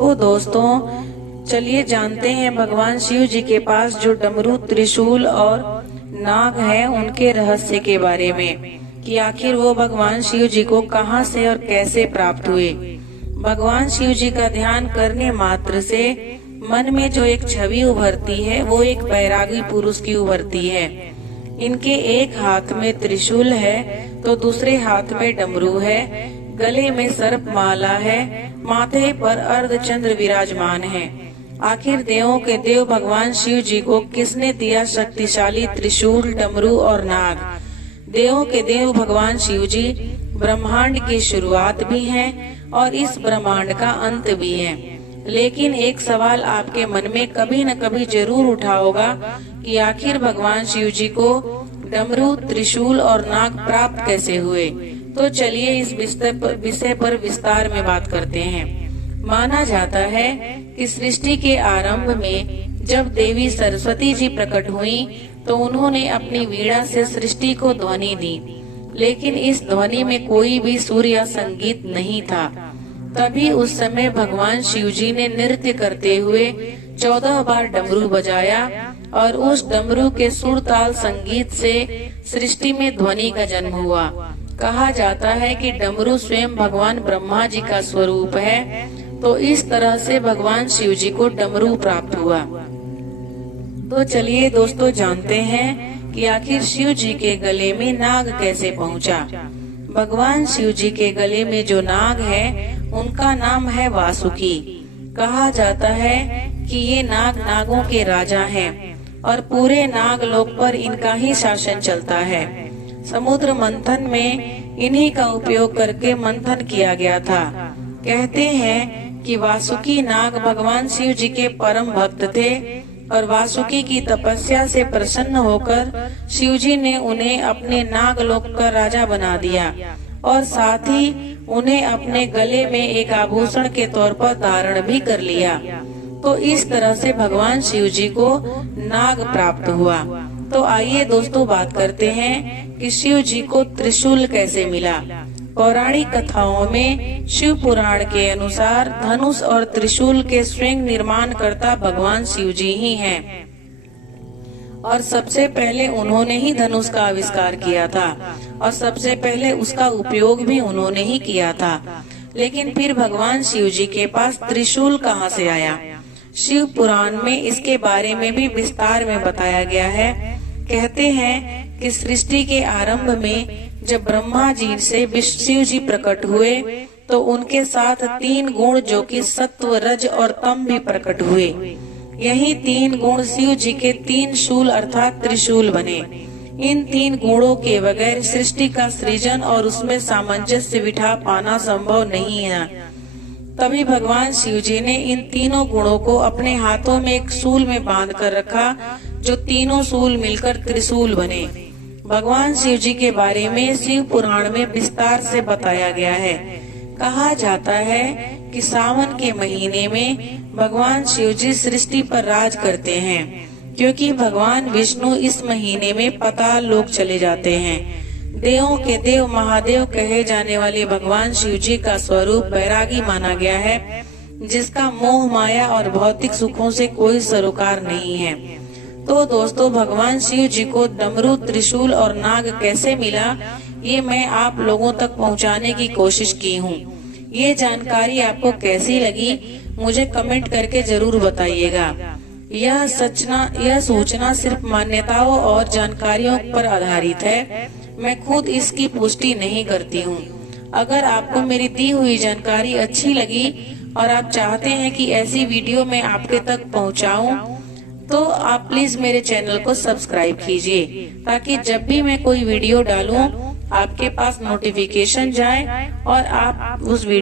तो दोस्तों चलिए जानते हैं भगवान शिव जी के पास जो डमरू, त्रिशूल और नाग है उनके रहस्य के बारे में, कि आखिर वो भगवान शिव जी को कहां से और कैसे प्राप्त हुए। भगवान शिव जी का ध्यान करने मात्र से मन में जो एक छवि उभरती है वो एक बैरागी पुरुष की उभरती है। इनके एक हाथ में त्रिशूल है तो दूसरे हाथ में डमरू है, गले में सर्प माला है, माथे पर अर्धचंद्र विराजमान है। आखिर देवों के देव भगवान शिव जी को किसने दिया शक्तिशाली त्रिशूल, डमरू और नाग? देवों के देव भगवान शिव जी ब्रह्मांड की शुरुआत भी हैं और इस ब्रह्मांड का अंत भी है। लेकिन एक सवाल आपके मन में कभी न कभी जरूर उठा होगा कि आखिर भगवान शिव जी को डमरू, त्रिशूल और नाग प्राप्त कैसे हुए। तो चलिए इस विषय पर विस्तार में बात करते हैं। माना जाता है कि सृष्टि के आरंभ में जब देवी सरस्वती जी प्रकट हुई तो उन्होंने अपनी वीणा से सृष्टि को ध्वनि दी, लेकिन इस ध्वनि में कोई भी सुर या संगीत नहीं था। तभी उस समय भगवान शिव जी ने नृत्य करते हुए 14 बार डमरू बजाया और उस डमरू के सुर ताल संगीत से सृष्टि में ध्वनि का जन्म हुआ। कहा जाता है कि डमरू स्वयं भगवान ब्रह्मा जी का स्वरूप है, तो इस तरह से भगवान शिव जी को डमरू प्राप्त हुआ। तो चलिए दोस्तों जानते हैं कि आखिर शिव जी के गले में नाग कैसे पहुंचा। भगवान शिव जी के गले में जो नाग है उनका नाम है वासुकी। कहा जाता है कि ये नाग नागों के राजा हैं और पूरे नाग लोक पर इनका ही शासन चलता है। समुद्र मंथन में इन्हीं का उपयोग करके मंथन किया गया था। कहते हैं कि वासुकी नाग भगवान शिव जी के परम भक्त थे और वासुकी की तपस्या से प्रसन्न होकर शिव जी ने उन्हें अपने नागलोक का राजा बना दिया और साथ ही उन्हें अपने गले में एक आभूषण के तौर पर धारण भी कर लिया। तो इस तरह से भगवान शिव जी को नाग प्राप्त हुआ। तो आइए दोस्तों बात करते हैं कि शिव जी को त्रिशूल कैसे मिला। पौराणिक कथाओं में शिव पुराण के अनुसार धनुष और त्रिशूल के स्वयं निर्माण करता भगवान शिव जी ही हैं और सबसे पहले उन्होंने ही धनुष का आविष्कार किया था और सबसे पहले उसका उपयोग भी उन्होंने ही किया था। लेकिन फिर भगवान शिव जी के पास त्रिशूल कहाँ से आया? शिव पुराण में इसके बारे में भी विस्तार में बताया गया है। कहते हैं कि सृष्टि के आरंभ में जब ब्रह्मा जी से शिव जी प्रकट हुए तो उनके साथ 3 गुण जो कि सत्व, रज और तम भी प्रकट हुए। यही 3 गुण शिव जी के 3 शूल अर्थात त्रिशूल बने। इन 3 गुणों के बगैर सृष्टि का सृजन और उसमें सामंजस्य बिठा पाना संभव नहीं है। तभी भगवान शिव जी ने इन तीनों गुणों को अपने हाथों में एक शूल में बांध कर रखा, जो तीनों शूल मिलकर त्रिशूल बने। भगवान शिव जी के बारे में शिव पुराण में विस्तार से बताया गया है। कहा जाता है कि सावन के महीने में भगवान शिव जी सृष्टि पर राज करते हैं, क्योंकि भगवान विष्णु इस महीने में पाताल लोक चले जाते हैं। देवों के देव महादेव कहे जाने वाले भगवान शिव जी का स्वरूप बैरागी माना गया है, जिसका मोह माया और भौतिक सुखों से कोई सरोकार नहीं है। तो दोस्तों भगवान शिव जी को डमरू, त्रिशूल और नाग कैसे मिला, ये मैं आप लोगों तक पहुंचाने की कोशिश की हूँ। ये जानकारी आपको कैसी लगी मुझे कमेंट करके जरूर बताइएगा। यह सूचना सिर्फ मान्यताओं और जानकारियों पर आधारित है। मैं खुद इसकी पुष्टि नहीं करती हूँ। अगर आपको मेरी दी हुई जानकारी अच्छी लगी और आप चाहते हैं कि ऐसी वीडियो मैं आपके तक पहुँचाऊँ, तो आप प्लीज मेरे चैनल को सब्सक्राइब कीजिए, ताकि जब भी मैं कोई वीडियो डालूं आपके पास नोटिफिकेशन जाए और आप उस वीडियो